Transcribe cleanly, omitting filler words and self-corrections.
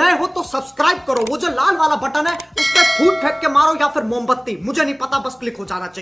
नए हो तो सब्सक्राइब करो, वो जो लाल वाला बटन है उस पर फूट फेंक के मारो या फिर मोमबत्ती, मुझे नहीं पता, बस क्लिक हो जाना चाहिए।